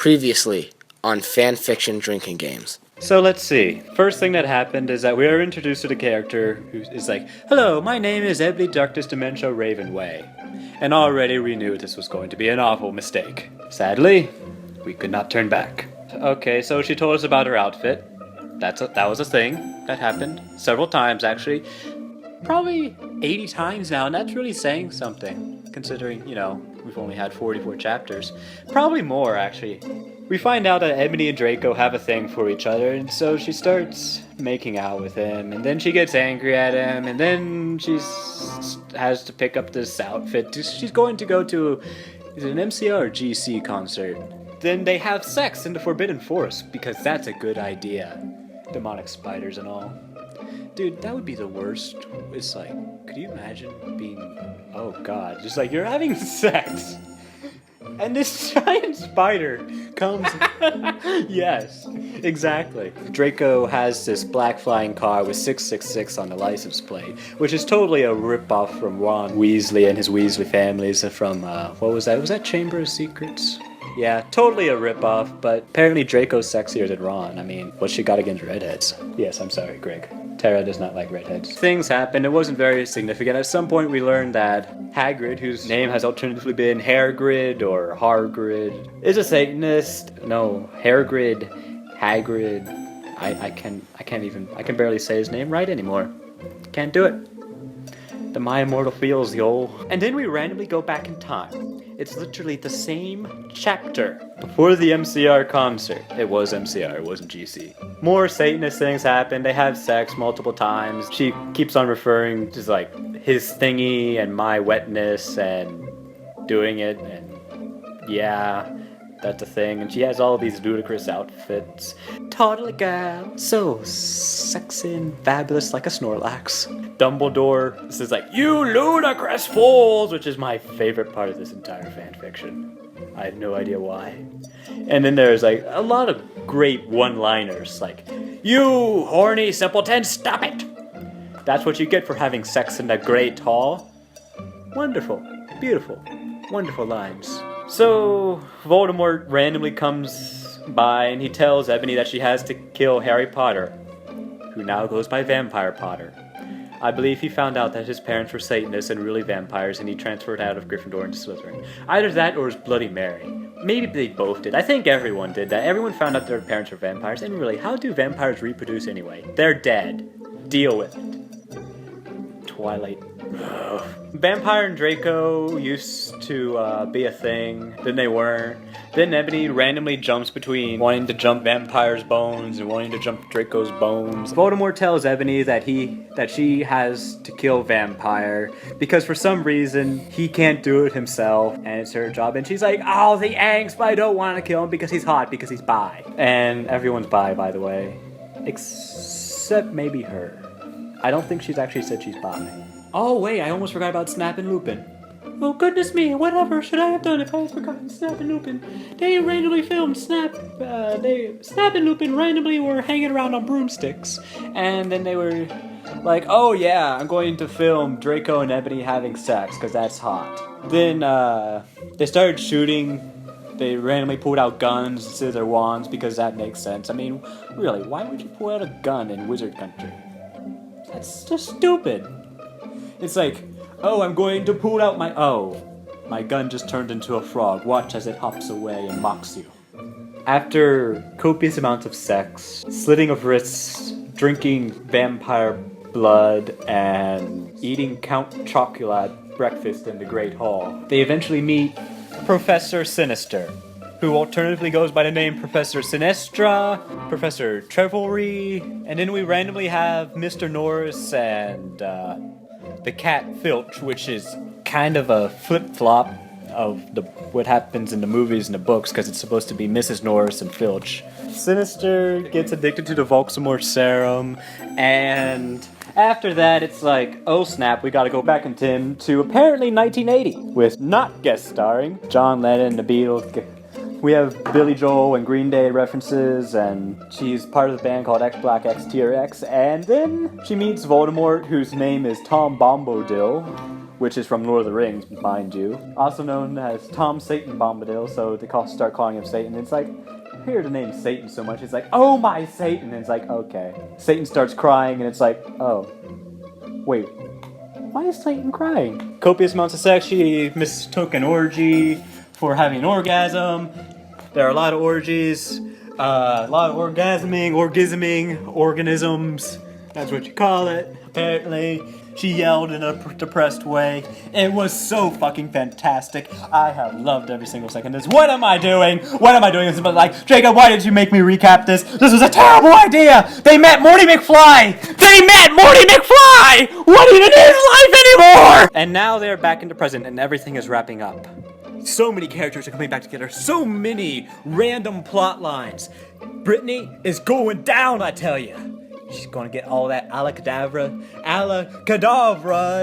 Previously on Fanfiction Drinking Games. So let's see. First thing that happened is that we are introduced to the character who is like, "Hello, my name is Ebony Darkness Dementia Ravenway." And already we knew this was going to be an awful mistake. Sadly, we could not turn back. Okay, so she told us about her outfit. That was a thing that happened several times, actually. Probably 80 times now, and that's really saying something, considering, we've only had 44 chapters. Probably more, actually. We find out that Ebony and Draco have a thing for each other, and so she starts making out with him, and then she gets angry at him, and then she has to pick up this outfit. She's going to go to, is it an MCR or GC concert? Then they have sex in the Forbidden Forest, because that's a good idea. Demonic spiders and all. Dude, that would be the worst. It's like, could you imagine being, oh god, just like you're having sex and this giant spider comes. Yes, exactly. Draco has this black flying car with 666 on the license plate, which is totally a ripoff from Ron Weasley and his Weasley families from, what was that? Was that Chamber of Secrets? Yeah, totally a ripoff, but apparently Draco's sexier than Ron. I mean, what's she got against redheads? Yes, I'm sorry, Greg. Tara does not like redheads. Things happened. It wasn't very significant. At some point we learned that Hagrid, whose name has alternatively been Hairgrid or Hargrid, is a Satanist. No, Hairgrid, Hagrid. I can barely say his name right anymore. Can't do it. The My Immortal feels the old. And then we randomly go back in time. It's literally the same chapter before the MCR concert. It was MCR, it wasn't GC. More Satanist things happen. They have sex multiple times. She keeps on referring to like his thingy and my wetness and doing it, and yeah, that's a thing. And she has all these ludicrous outfits. Toddler girl, so sexy and fabulous like a Snorlax. Dumbledore says like, "You ludicrous fools," which is my favorite part of this entire fanfiction. I have no idea why. And then there's like a lot of great one-liners like, "You horny simpleton, stop it!" That's what you get for having sex in the Great Hall. Wonderful, beautiful, wonderful lines. So Vlodemort randomly comes by and he tells Ebony that she has to kill Harry Potter, who now goes by Vampire Potter. I believe he found out that his parents were Satanists and really vampires, and he transferred out of Gryffindor into Slytherin. Either that or his Bloody Mary. Maybe they both did. I think everyone did that. Everyone found out their parents were vampires, and really, how do vampires reproduce anyway? They're dead. Deal with it. Twilight. Vampire and Draco used to be a thing, then they weren't. Then Ebony randomly jumps between wanting to jump Vampire's bones and wanting to jump Draco's bones. Voldemort tells Ebony that she has to kill Vampire because for some reason he can't do it himself and it's her job. And she's like, "Oh, the angst, but I don't want to kill him because he's hot, because he's bi." And everyone's bi, by the way. Except maybe her. I don't think she's actually said she's bi. Oh wait, I almost forgot about Snap and Lupin. Oh goodness me, whatever should I have done if I had forgotten Snap and Lupin? They randomly filmed Snap and Lupin randomly were hanging around on broomsticks. And then they were like, "Oh yeah, I'm going to film Draco and Ebony having sex, because that's hot." Then they started shooting. They randomly pulled out guns instead of their wands, because that makes sense. I mean, really, why would you pull out a gun in Wizard Country? That's just stupid. It's like, "Oh, I'm going to pull out my gun just turned into a frog. Watch as it hops away and mocks you." After copious amounts of sex, slitting of wrists, drinking vampire blood, and eating Count Chocula at breakfast in the Great Hall, they eventually meet Professor Sinister, who alternatively goes by the name Professor Sinistra, Professor Trevelry, and then we randomly have Mr. Norris and the cat Filch, which is kind of a flip-flop of what happens in the movies and the books, because it's supposed to be Mrs. Norris and Filch. Sinister gets addicted to the Voldemort serum, and after that it's like, oh snap, we gotta go back in time to apparently 1980, with not guest starring John Lennon, the Beatles. We have Billy Joel and Green Day references, and she's part of the band called X Black X TRX, and then she meets Voldemort, whose name is Tom Bombadil, which is from Lord of the Rings, mind you. Also known as Tom Satan Bombadil, so they start calling him Satan. It's like, I hear the name Satan so much, it's like, oh my Satan! And it's like, okay. Satan starts crying, and it's like, oh. Wait, why is Satan crying? Copious amounts of sex, she mistook an orgy for having an orgasm. There are a lot of orgies, a lot of orgasming, organisms. That's what you call it, apparently. She yelled in a depressed way. It was so fucking fantastic. I have loved every single second of this. What am I doing? What am I doing? This is like, Jacob, why did you make me recap this? This was a terrible idea. They met Morty McFly. What even is life anymore? And now they're back into present and everything is wrapping up. So many characters are coming back together. So many random plot lines. Brittany is going down, I tell you. She's gonna get all that alakadabra,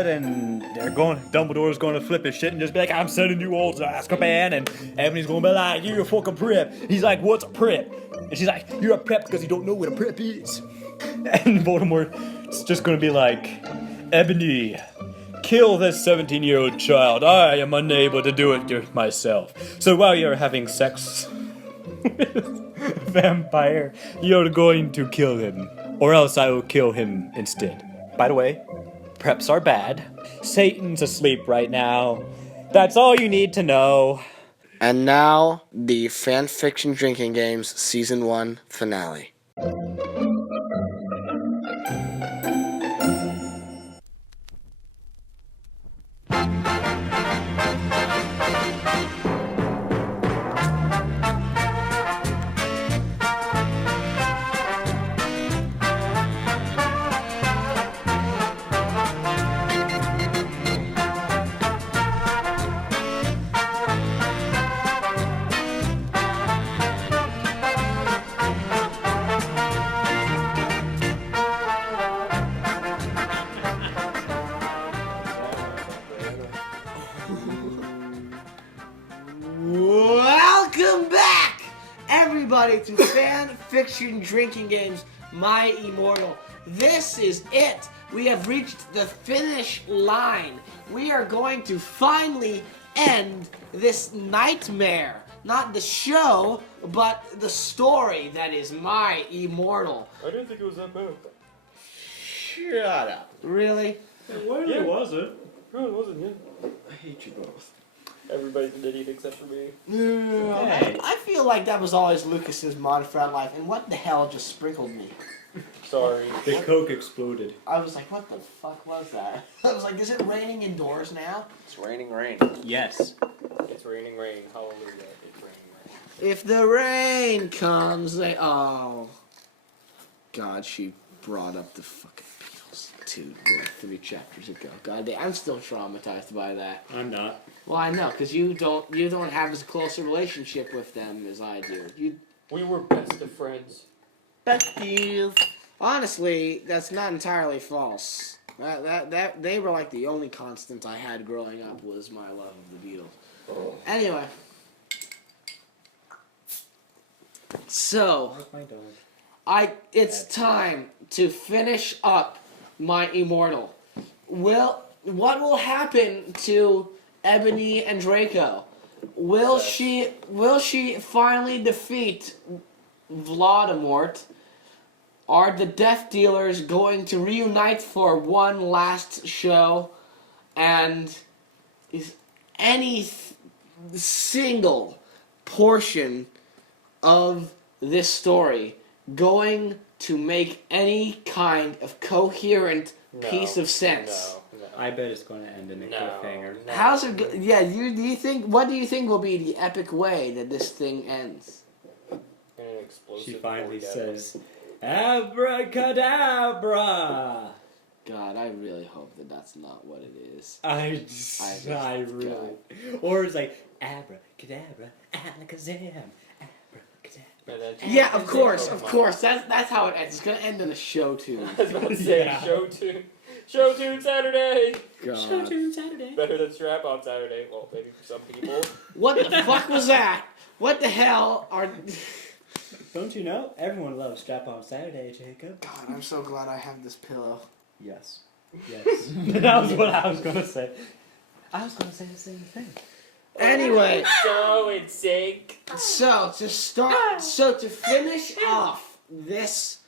and Dumbledore's gonna flip his shit and just be like, I'm sending you all to Azkaban, and Ebony's gonna be like, you're a fucking prep. He's like, what's a prep? And she's like, you're a prep because you don't know what a prep is. And Voldemort's just gonna be like, Ebony, kill this 17-year-old child. I am unable to do it myself. So while you're having sex with a vampire, you're going to kill him. Or else I will kill him instead. By the way, preps are bad. Satan's asleep right now. That's all you need to know. And now, the Fanfiction Drinking Games Season 1 finale. Welcome back, everybody, to Fan Fiction Drinking Games, My Immortal. This is it. We have reached the finish line. We are going to finally end this nightmare. Not the show, but the story that is My Immortal. I didn't think it was that bad. Shut up. Really? It really wasn't. It really wasn't, yeah. I hate you both. Everybody's an idiot except for me. Okay. I feel like that was always Lucas's mod throughout life, and what the hell just sprinkled me? Sorry. The Coke exploded. I was like, what the fuck was that? I was like, is it raining indoors now? It's raining rain. Yes. It's raining rain. Hallelujah. It's raining rain. If the rain comes, oh. God, she brought up the fucking Beatles 3 chapters ago. God damn, I'm still traumatized by that. I'm not. Well, I know, because you don't have as close a relationship with them as I do. We were best of friends. Besties. Honestly, that's not entirely false. That they were like the only constant I had growing up was my love of the Beatles. Oh. Anyway. So, it's time to finish up My Immortal. What will happen to Ebony and Draco? Will she finally defeat Vlodemort? Are the Death Dealers going to reunite for one last show? And is any single portion of this story going to make any kind of coherent piece of sense? No. I bet it's going to end in a cliffhanger. No. How's it go? Yeah, do you think? What do you think will be the epic way that this thing ends? An explosive She finally orgasm. says, Abracadabra! God, I really hope that that's not what it is. I really. Or it's like, abracadabra, alakazam, abracadabra. Yeah, of course. That's how it ends. It's gonna end in a show tune. I was about to say, Yeah. show tune. Show tune Saturday! God. Show tune Saturday. Better than strap on Saturday. Well, maybe for some people. What the fuck was that? What the hell are... Don't you know? Everyone loves Strap On Saturday, Jacob. God, I'm so glad I have this pillow. Yes. Yes. That was what I was going to say. I was gonna say the same thing. Anyway, So in sync. so to finish off this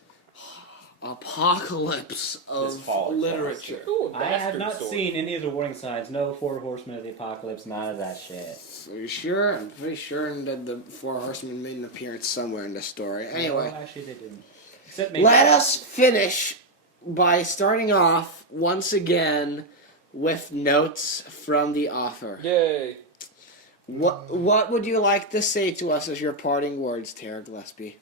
apocalypse of This fall literature. Ooh, I have bastard not sword. seen any of the warning signs. No four horsemen of the apocalypse. None of that shit. Are you sure? I'm pretty sure that the Four Horsemen made an appearance somewhere in the story. Anyway, No, actually, they didn't. Except maybe. let us finish by starting off once again with notes from the author. Yay. What would you like to say to us as your parting words, Tara Gillespie?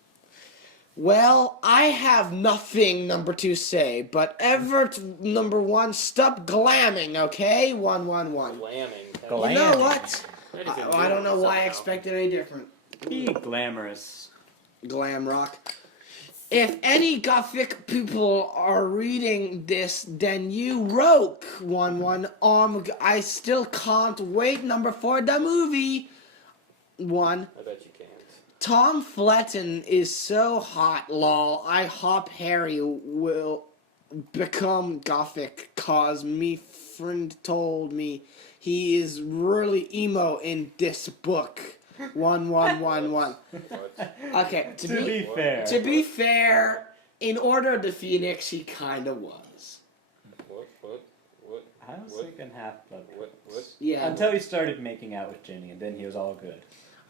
Well, I have nothing number two say, but number one, stop glamming, okay? 111. Glamming. You know what? That is I don't know why I somehow. expected any different. Be glamorous. Glam rock. If any gothic people are reading this, then you roke. 11. I still can't wait. Number 4, the movie. 1. I bet you can't. Tom Fletton is so hot, lol. I hope Harry will become gothic, cause me friend told me he is really emo in this book. 1111. What? Okay, To be to be fair, in Order of the Phoenix, he kinda was. What? I was What? thinking Half-Blood. What? Yeah. Until he started making out with Ginny, and then he was all good.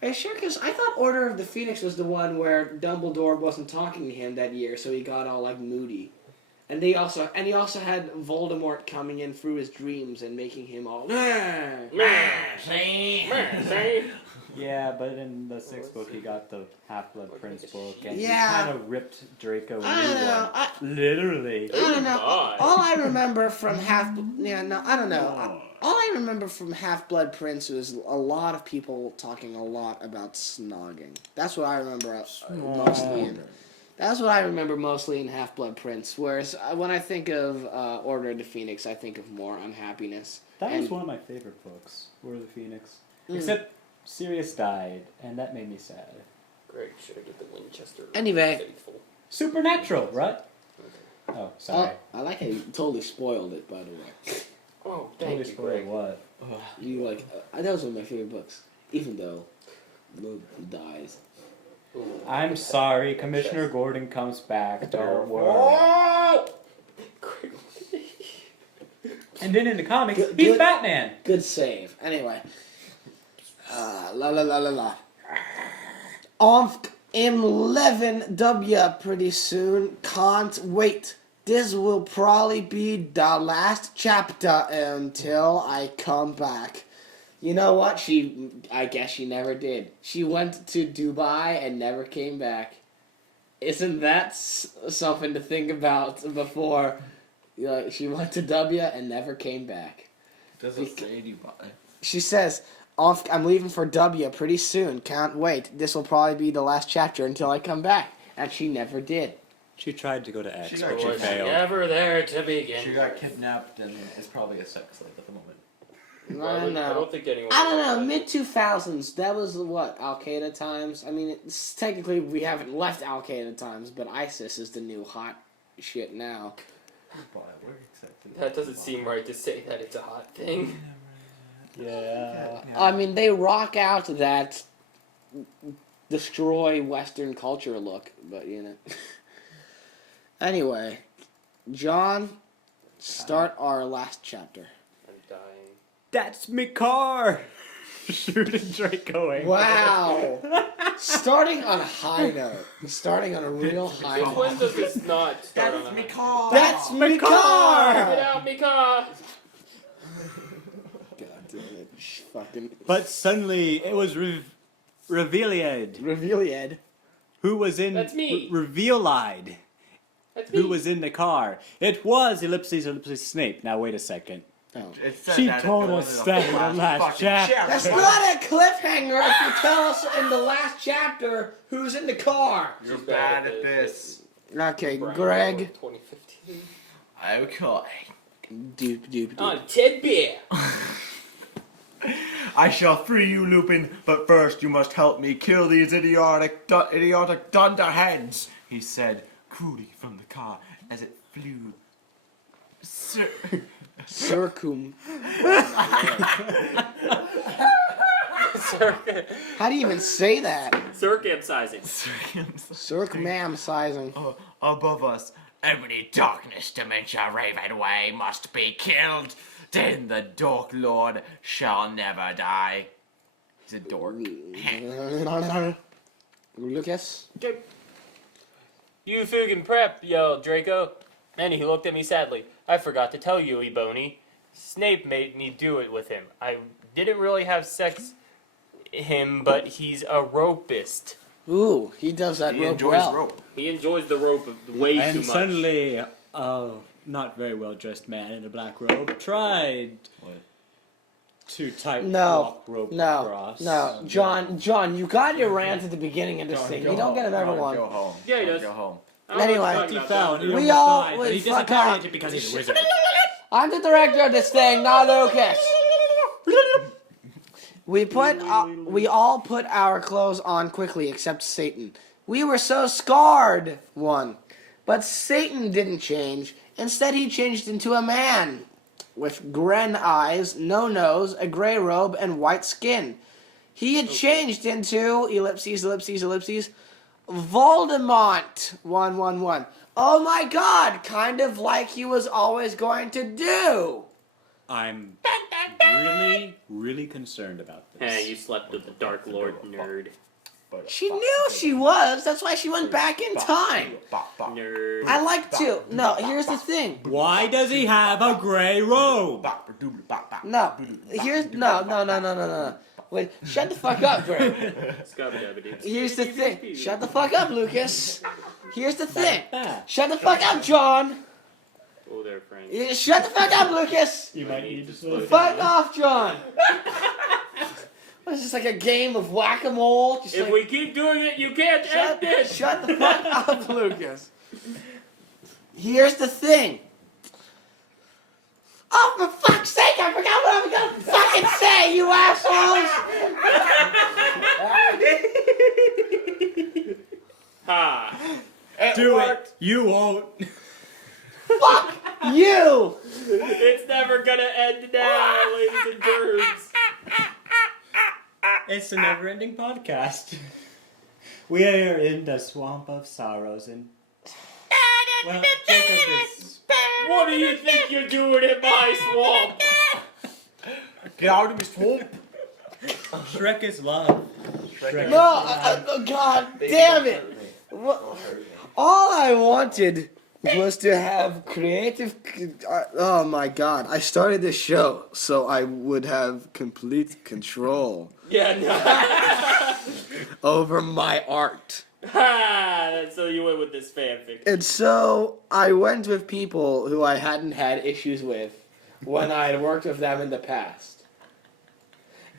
Are you sure? Because I thought Order of the Phoenix was the one where Dumbledore wasn't talking to him that year, so he got all like moody. And he also had Voldemort coming in through his dreams and making him all. Yeah, but in the 6th book, he got the Half-Blood Prince book, and Yeah. he kind of ripped Draco a I don't new know. one. Literally. I don't know. God. All I remember from I don't know. All I remember from Half-Blood Prince was a lot of people talking a lot about snogging. That's what I remember mostly in. That's what I remember mostly in Half-Blood Prince. Whereas when I think of Order of the Phoenix, I think of more unhappiness. That was And- one of my favorite books, War of the Phoenix. Except Sirius died, and that made me sad. Greg should have get the Winchester. Anyway. Faithful. Supernatural, right? Oh, sorry. I like how you totally spoiled it, by the way. Oh, Totally thank you, spoiled Greg. what? You like that was one of my favorite books, even though Luke dies. Ooh. I'm sorry, Commissioner Gordon comes back, don't worry. Oh! Greg. And then in the comics, Good- he's good- Batman! Good save. Anyway. La la la la la. On M11W pretty soon. Can't wait. This will probably be the last chapter until I come back. You know what? I guess she never did. She went to Dubai and never came back. Isn't that something to think about before? She went to W and never came back. Doesn't say Dubai. She says, I'm leaving for W pretty soon. Can't wait. This will probably be the last chapter until I come back. And she never did. She tried to go to X, She got but she Was failed. never there to begin. She got kidnapped and is probably a sex slave at the moment. I don't know. I don't think anyone. I don't know. knows Mid 2000s. That was what, Al Qaeda times. I mean, technically we haven't left Al Qaeda times, but ISIS is the new hot shit now. But we're accepted. That doesn't seem right to say that it's a hot thing. Yeah. I mean, they rock out that destroy Western culture look, but you know. Anyway, John, start our last chapter. I'm dying. That's me car! Shooting Draco. Wow. Starting on a high note. Starting on a real high Since when note. does this not start on a high- car. That's me car! Get out, Mika! God damn it. Fucking. But suddenly, it was revealed. Revealed. Who was in... That's me. Revealed. That's me. Who was in the car. It was ellipses Snape. Now wait a second. Oh. It said She that told at the us end of that in the last fucking chapter. That's not a cliffhanger if you tell us in the last chapter who's in the car. You're She's bad at this. Okay, Brian Greg. 2015. Okay. Doop. On Ted Bear. I shall free you, Lupin, but first you must help me kill these idiotic dunderheads, he said, cruelly from the car as it flew Circum. How do you even say that? Circumcising. Circumcising. Above us, Ebony Darkness Dementia Raven Way must be killed. Then the Dork Lord shall never die. He's a dork. Lucas? You friggin' prep, yelled Draco. And he looked at me sadly. I forgot to tell you, Ebony. Snape made me do it with him. I didn't really have sex him, but he's a ropist. Ooh, he does that He rope enjoys well. rope. He enjoys the rope way too And much. suddenly, a not very well dressed man in a black robe tried to type rope across. No, John, you got your rant at the beginning of this thing. You don't get it everyone. Go home. Yeah, he does. Go home. I don't know Anyway. what you're talking about. We all He would fuck disappointed up. because he's a wizard. I'm the director of this thing, not Lucas. We all put our clothes on quickly, except Satan. We were so scarred, but Satan didn't change. Instead, he changed into a man with gren eyes, no nose, a gray robe, and white skin. He had changed into ellipses, Vlodemort 111. Oh my God! Kind of like he was always going to do. I'm really concerned about this. Hey, you slept with the Dark Lord, nerd. She knew she was. That's why she went back in time. Nerd. I like to. No, here's the thing. Why does he have a gray robe? No, no. Wait, shut the fuck up, Greg. Here's the thing. Shut the fuck up, Lucas. Here's the thing. Shut the fuck up, John. Oh, they're friends. Shut the fuck up, Lucas. You might need to slow Fuck off, John. What is this, like a game of whack-a-mole? Just If like, we keep doing it, you can't end this. shut the fuck up, Lucas. Here's the thing. Oh, for fuck's sake, I forgot what I was gonna fucking say, you assholes! Ha. Do it. You won't. Fuck you! It's never gonna end now, ladies and germs. It's a never-ending podcast. We are in the swamp of sorrows and... Well, Jacob is... What do you think you're doing in my swamp? Get out of my swamp. Shrek is love. Shrek No, God damn it! What? All I wanted was to have creative... oh my God, I started this show so I would have complete control Yeah, no. over my art. Ha! So you went with this fanfic. And so I went with people who I hadn't had issues with when I had worked with them in the past.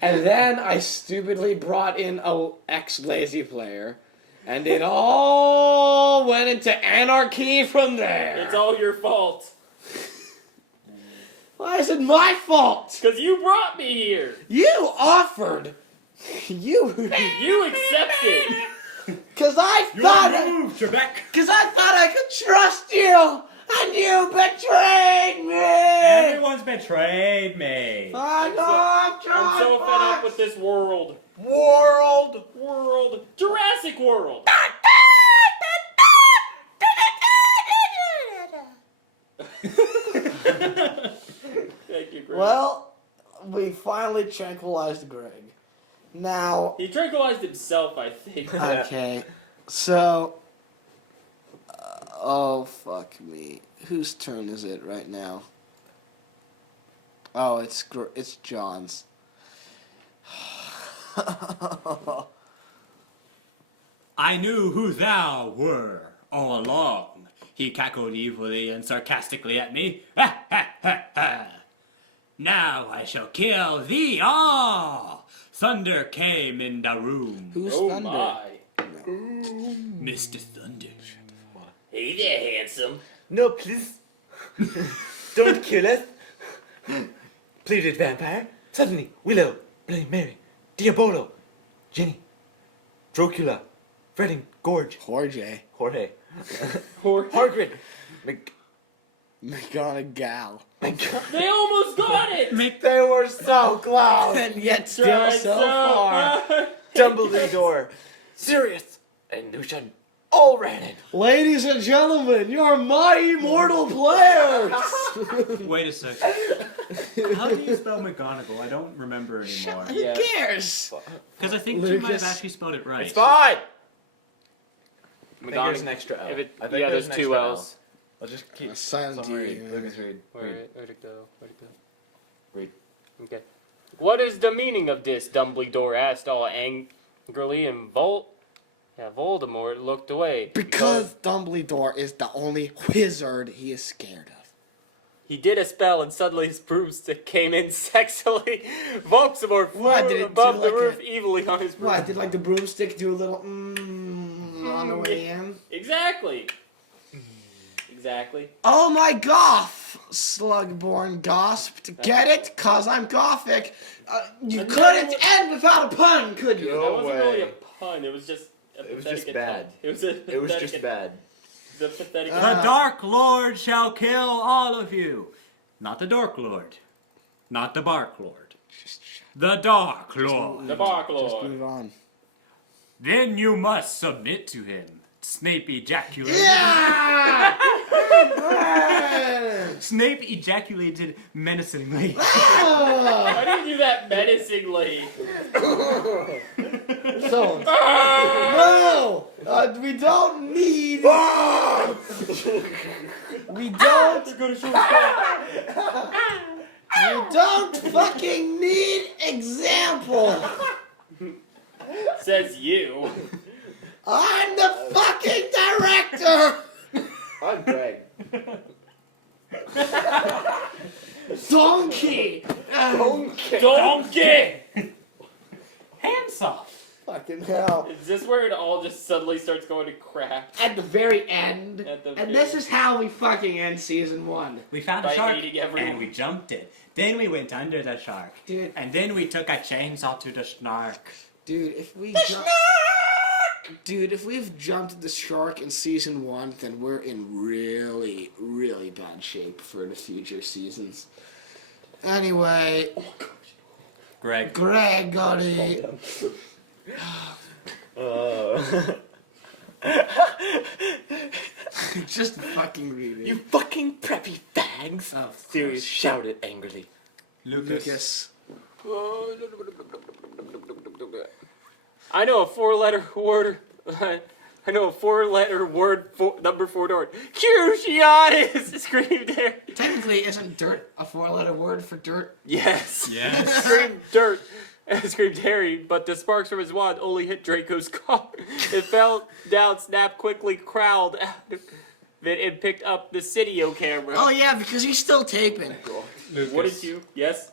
And then I stupidly brought in a ex-lazy player, and it all went into anarchy from there. It's all your fault. Why is it my fault? Because you brought me here. You offered. You accepted. Because I thought I could trust you, and you betrayed me. Everyone's betrayed me. Fuck off, John. I'm so fed up with this world. Jurassic World. Thank you, Greg. Well, we finally tranquilized Greg. Now, He tranquilized himself, I think. okay, so, oh fuck me, whose turn is it right now? Oh, it's John's. I knew who thou were all along. He cackled evilly and sarcastically at me. Ha ha ha ha. Now I shall kill thee all. Thunder came in the room. Who's Oh Thunder? my. Mr. Thunder. Hey there, handsome. No, please. Don't kill us. Pleaded vampire. Suddenly, Willow, Bloody Mary, Diabolo, Jenny, Dracula, Fretting Gorge, Jorge. Jorge, Poor. Hargrid, McGonagall. They almost got it! They were so close. And yet still Tried so far. Dumbledore, Sirius, and Lucian all ran it. Ladies and gentlemen, you're My Immortal players! Wait a second. How do you spell McGonagall? I don't remember anymore. Who cares? Because I think you might have Lucas. actually spelled it right. It's fine. I think McGonagall. there's an extra L. If it- I think yeah, there's there's an two extra L's. I'll just keep. Silent someone D. read. Lucas, read. Where'd it go? Read. Okay. What is the meaning of this? Dumbledore asked all angrily, and Voldemort looked away. Because Dumbledore is the only wizard he is scared of. He did a spell, and suddenly his broomstick came in sexily. Voldemort What, did flew it above do the like roof a- evilly on his broom. What, did like the broomstick do a little on the way in? Exactly. Exactly. Oh my goth! Slugborn gasped. Get it? Cause I'm gothic. You And couldn't then- end without a pun, could you? Go That wasn't really a away. pun. It was just a It was pathetic just bad. attempt. It was a It was pathetic just bad. The pathetic Uh, The Dark Lord shall kill all of you. Not the Dork Lord. Not the Bark Lord. The Dark Lord. The Bark Just Lord. move on. Then you must submit to him. Snape ejaculated. Yeah! Snape ejaculated menacingly. Why do you do that menacingly? So, no! We don't need. We don't. We don't fucking need example. Says you. I'm the fucking director. I'm Greg. Donkey. Donkey! Hands off. Fucking hell. Is this where it all just suddenly starts going to crap? At the very end. At the And very- this is how we fucking end season 1. We found By a shark eating everyone. and we jumped it. Then we went under the shark. Dude. And then we took a chainsaw to the snark. Dude, if we Dude, if we've jumped the shark in season 1, then we're in really, really bad shape for the future seasons. Anyway, Gregory. Just fucking read it. You fucking preppy fags! Oh, Sirius shouted angrily. Lucas. I know a four-letter word. I know a four-letter word. Number 4 door. Cruciatus! Screamed Harry. Technically, isn't dirt a 4-letter word for dirt? Yes. Yes. Screamed dirt. Screamed Harry, but the sparks from his wand only hit Draco's collar. It fell down, Snap quickly crawled out of it and picked up the Cydio camera. Oh yeah, because he's still taping. What did you? Yes?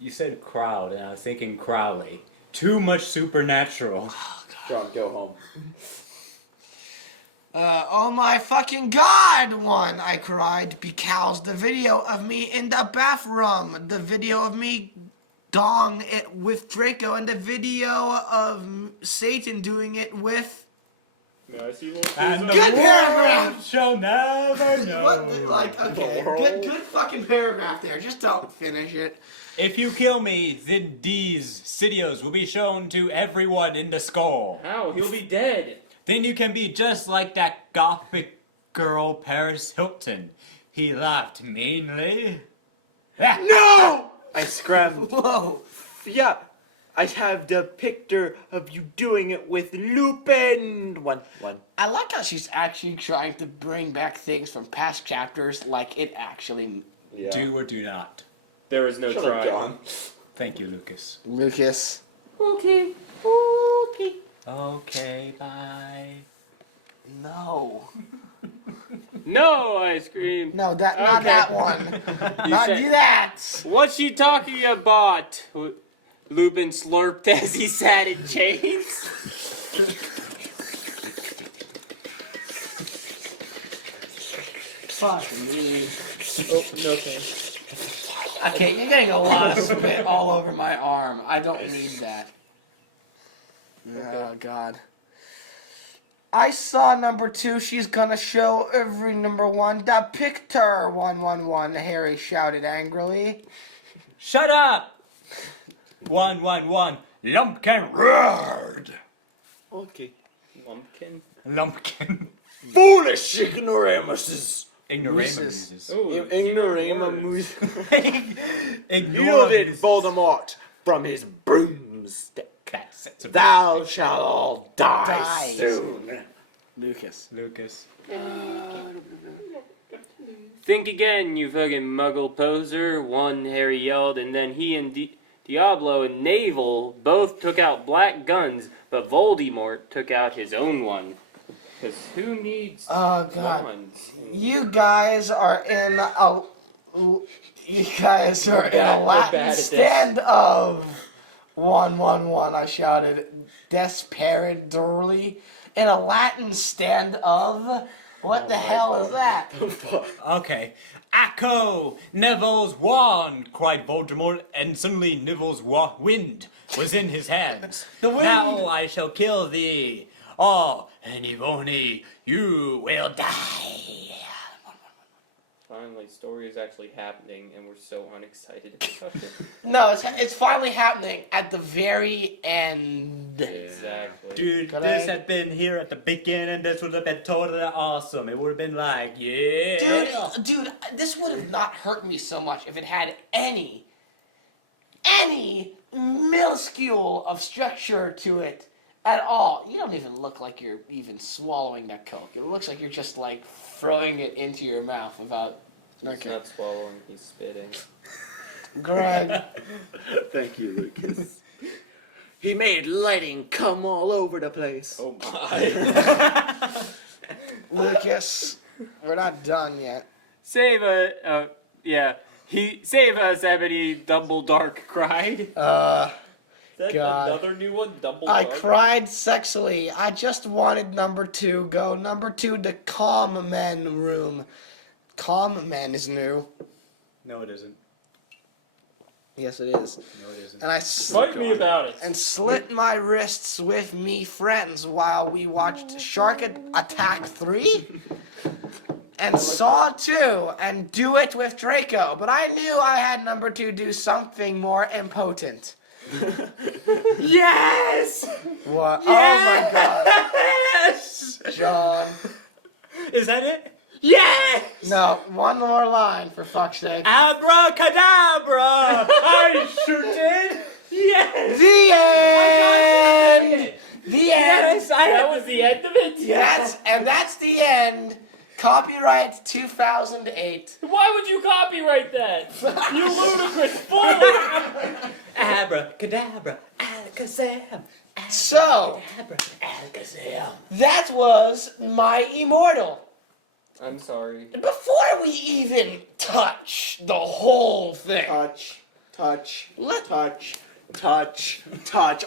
You said crowd, and I was thinking Crowley. Too much supernatural. John, go home. Oh my fucking god, one, I cried, because the video of me in the bathroom, the video of me dong it with Draco, and the video of Satan doing it with... And the Good world paragraph! shall never know. What the, like, okay, good fucking paragraph there, just don't finish it. If you kill me, then these Cydios will be shown to everyone in the skull. How? He'll be dead. Then you can be just like that gothic girl Paris Hilton. He laughed meanly. No! I scrambled. Whoa. Yeah, I have the picture of you doing it with Lupin. One. I like how she's actually trying to bring back things from past chapters like it actually... Yeah. Do or do not. There is no Shut try. up, John. Thank you, Lucas. Lucas. Okay. Okay, bye. No. No, I screamed. No, that not Okay. that one. Not said- do that. What's she talking about? Lupin slurped as he sat in chains. Fuck me. Oh, no thanks. Okay, you're getting a lot of spit all over my arm. I don't need that. Oh god. I saw number 2. She's gonna show every number 1. The picture 111. Harry shouted angrily. Shut up! 111. Lumpkin roared. Okay. Lumpkin. Lumpkin. Foolish ignoramuses. Ignoramuses. Ooh, Ignoramus. Ignore Wielded Voldemort from his broomstick. Thou shalt all die soon. Lucas. Lucas. Think again, you fucking muggle poser. One, Harry yelled, and then he and Diablo and Navel both took out black guns, but Voldemort took out his own one. Because who needs Oh God. wands? You guys are in a. You guys are in a We're Latin bad at this. stand of 111. I shouted despairingly. In a Latin stand of. What the hell is that? Okay. Echo! Neville's wand! Cried Voldemort, and suddenly Neville's wind was in his hands. The wind! Now I shall kill thee. Oh, and Evony, you will die. Finally, story is actually happening, and we're so unexcited about it. No, it's finally happening at the very end. Exactly. Dude, Could this I- had been here at the beginning. This would have been totally awesome. It would have been like, yeah. Dude, this would have not hurt me so much if it had any minuscule of structure to it at all. You don't even look like you're even swallowing that Coke. It looks like you're just like throwing it into your mouth without. He's not swallowing, he's spitting. Greg. Thank you, Lucas. He made lighting come all over the place. Oh my. Lucas, we're not done yet. Save us, save us, Ebony, Dumbledore cried. Is that God. another new one? Dumbledore? I cried sexily. I just wanted number 2. Go number 2 to Calm Men room. Calm Men is new. No, it isn't. Yes, it is. No, it isn't. And I Fight me about it. and slit my wrists with me friends while we watched Shark Attack 3 and Saw 2 and Do It with Draco. But I knew I had number 2 do something more impotent. Yes! What? Oh my God, Yes! John. Is that it? Yes! No, one more line for fuck's sake. Abracadabra! I shoot it! Yes! The end. The end. Yes, That was the end of it? That's the end. Copyright 2008. Why would you copyright that? You ludicrous fool! Abracadabra, alakazam, So, alakazam. that was My Immortal. I'm sorry. Before we even touch the whole thing, Touch. let Touch.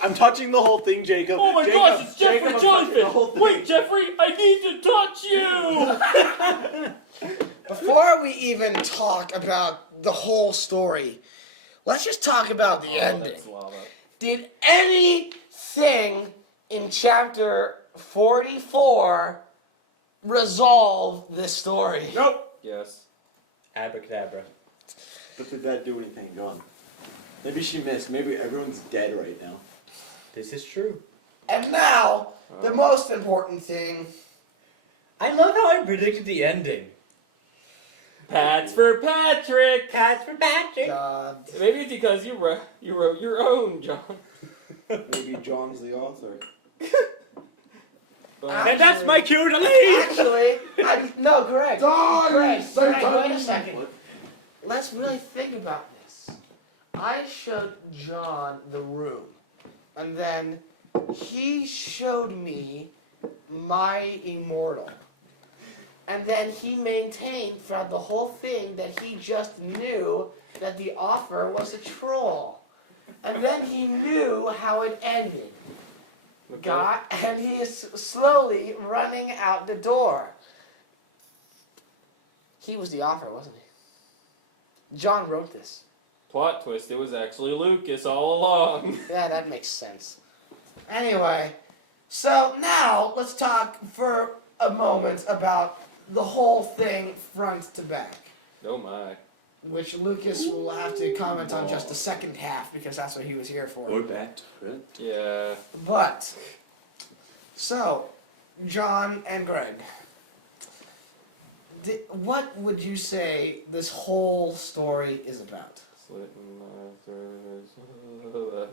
I'm touching the whole thing, Jacob. Oh my Jacob, gosh, it's Jeffrey Jacob, I'm touching the whole Johnson! thing. Wait, Jeffrey, I need to touch you! before we even talk about the whole story, let's just talk about the ending. That's lava. Did anything in chapter 44 resolve this story? Nope. Yes. Abracadabra. But did that do anything, John? Maybe she missed. Maybe everyone's dead right now. This is true. And now, the most important thing. I love how I predicted the ending. Pats for Patrick! Cats for Patrick. God. Maybe it's because you wrote your own, John. Maybe John's the author. But And that's my cue to leave! Actually, no, Greg. Die, Greg, Satan! wait a second. Let's really think about this. I showed John the room, and then he showed me My Immortal. And then he maintained throughout the whole thing that he just knew that the offer was a troll. And then he knew how it ended. And he is slowly running out the door. He was the offer, wasn't he? John wrote this. Plot twist, it was actually Lucas all along. Yeah, that makes sense. Anyway, So now let's talk for a moment about the whole thing front to back, Oh my. which Lucas will have to comment on just the second half because that's what he was here for. Or back to front. Yeah. But, so, John and Greg, what would you say this whole story is about? Slitting my throat.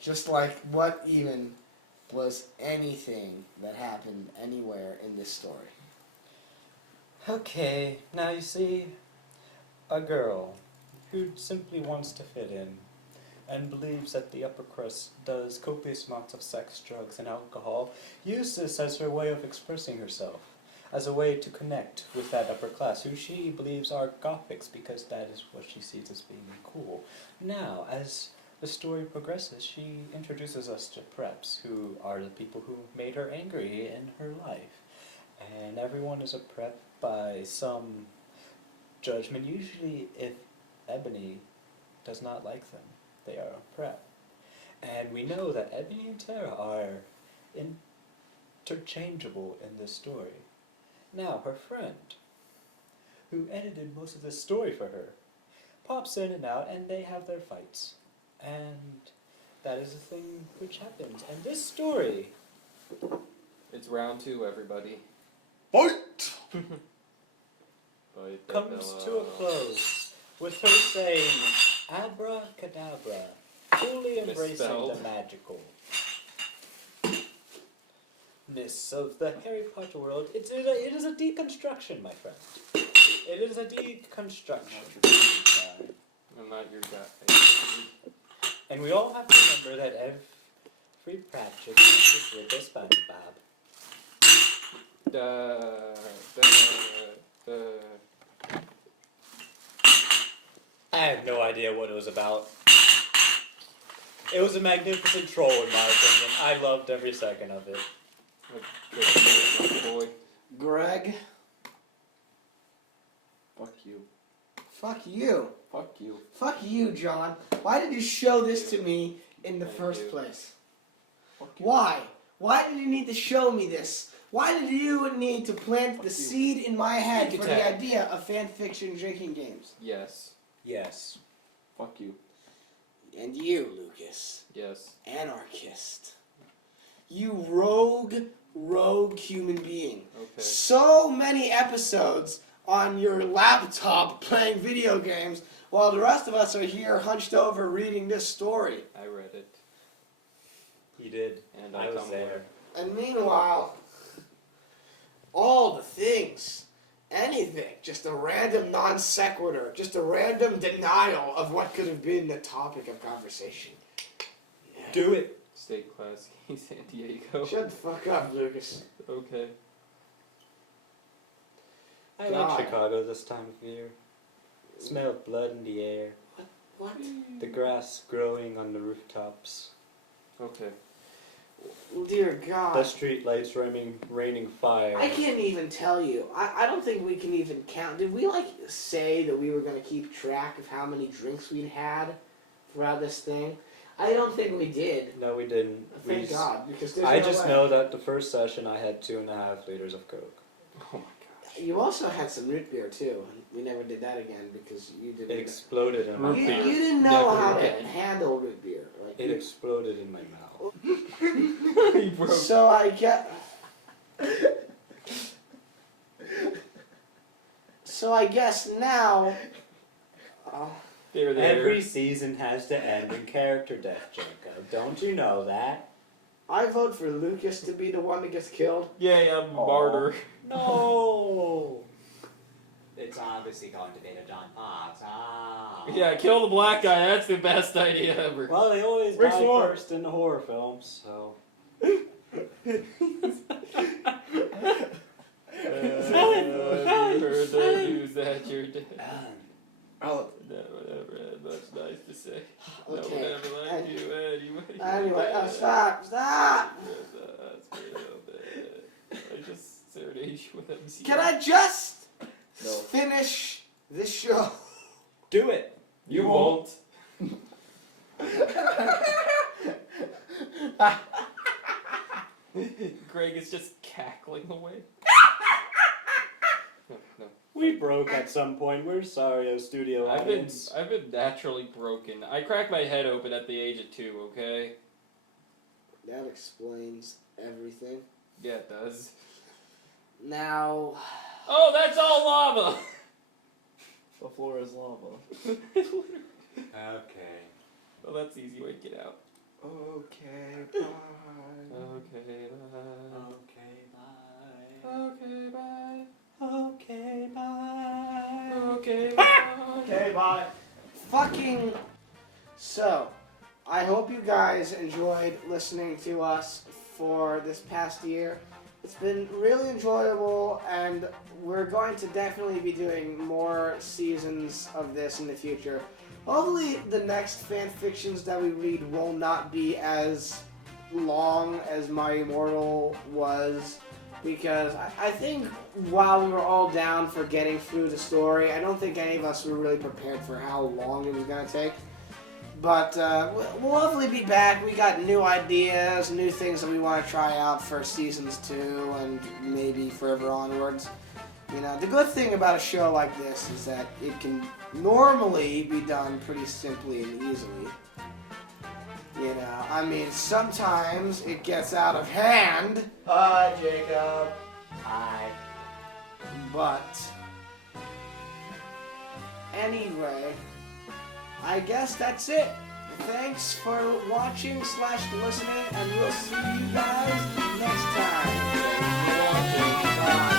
Just like, what even was anything that happened anywhere in this story? Okay, now you see, a girl who simply wants to fit in and believes that the upper crust does copious amounts of sex, drugs, and alcohol, uses this as her way of expressing herself, as a way to connect with that upper class, who she believes are gothics because that is what she sees as being cool. Now, as the story progresses, she introduces us to preps, who are the people who made her angry in her life. And everyone is a prep by some judgment. Usually, if Ebony does not like them, they are a prep. And we know that Ebony and Tara are interchangeable in this story. Now, her friend, who edited most of this story for her, pops in and out, and they have their fights. And that is the thing which happens. And this story... It's round 2, everybody. Fight! Bite the comes to a pillow. close with her saying, abracadabra, fully embracing Misspelled. the magicalness of the Harry Potter world. It is a deconstruction, my friend. It is a deconstruction. I'm not your guy. And we all have to remember that every Pratchett matches with a SpongeBob. I have no idea what it was about. It was a magnificent troll, in my opinion. I loved every second of it. Boy. Greg? Fuck you. Fuck you. Fuck you. Fuck you, John. Why did you show this to me in the Thank first you. place? Fuck you. Why? Why did you need to show me this? Why did you need to plant the seed in my head Sneak for the attack. idea of fan fiction drinking games? Yes. Yes. Fuck you. And you, Lucas, Yes. anarchist. You rogue human being. Okay. So many episodes on your laptop playing video games while the rest of us are here hunched over reading this story. I read it. He did. And I was there. And meanwhile, all the things, anything, just a random non sequitur, just a random denial of what could have been the topic of conversation. Do it. State class San Diego. Shut the fuck up, Lucas. Okay. I God. like Chicago this time of year. Smell of blood in the air. What? The grass growing on the rooftops. Okay. Dear The God. street lights raining fire. I can't even tell you. I don't think we can even count. Did we, say that we were going to keep track of how many drinks we'd had throughout this thing? I don't think we did. No, we didn't. Thank God, because there's I no just way. know that the first session I had 2.5 liters of Coke. Oh my gosh. You also had some root beer too. We never did that again because you didn't. It exploded in my Root You, beer. mouth. you didn't know Never how to again. handle root beer. Like, It exploded in my mouth. He broke. so I get. So I guess now. There. Every season has to end in character death, Jacob. Don't you know that? I vote for Lucas to be the one that gets killed. Yay, I'm a martyr. No. It's obviously going to be the John Fox. Yeah, kill the black guy. That's the best idea ever. Well, they always Which die one? first in the horror films, so. You heard the news that you're dead. Oh, That would ever had much nice to say. I Okay. would never like you anyway. Anyway, stop! That's real bad. I just serenade you with MC. Can I just No. finish this show? Do it. You won't. is just cackling away. No. We broke at some point. We're sorry, O studio I've been audience. naturally broken. I cracked my head open at the age of 2, okay? That explains everything. Yeah, it does. Now, Oh, that's all lava! The floor is lava. Okay. Well, that's the easy way to get out. Okay, bye. Okay, bye. Okay, bye. Okay, bye. Okay, bye. Okay, bye. Okay, bye. fucking. So, I hope you guys enjoyed listening to us for this past year. It's been really enjoyable, and we're going to definitely be doing more seasons of this in the future. Hopefully, the next fan fictions that we read will not be as long as My Immortal was, because I think while we were all down for getting through the story, I don't think any of us were really prepared for how long it was going to take. But we'll hopefully be back. We got new ideas, new things that we want to try out for seasons 2 and maybe forever onwards. You know, the good thing about a show like this is that it can normally be done pretty simply and easily. You know, I mean, sometimes it gets out of hand, Hi, Jacob. Hi. but anyway, I guess that's it. Thanks for watching / listening, and we'll see you guys next time. Thanks for watching. Bye.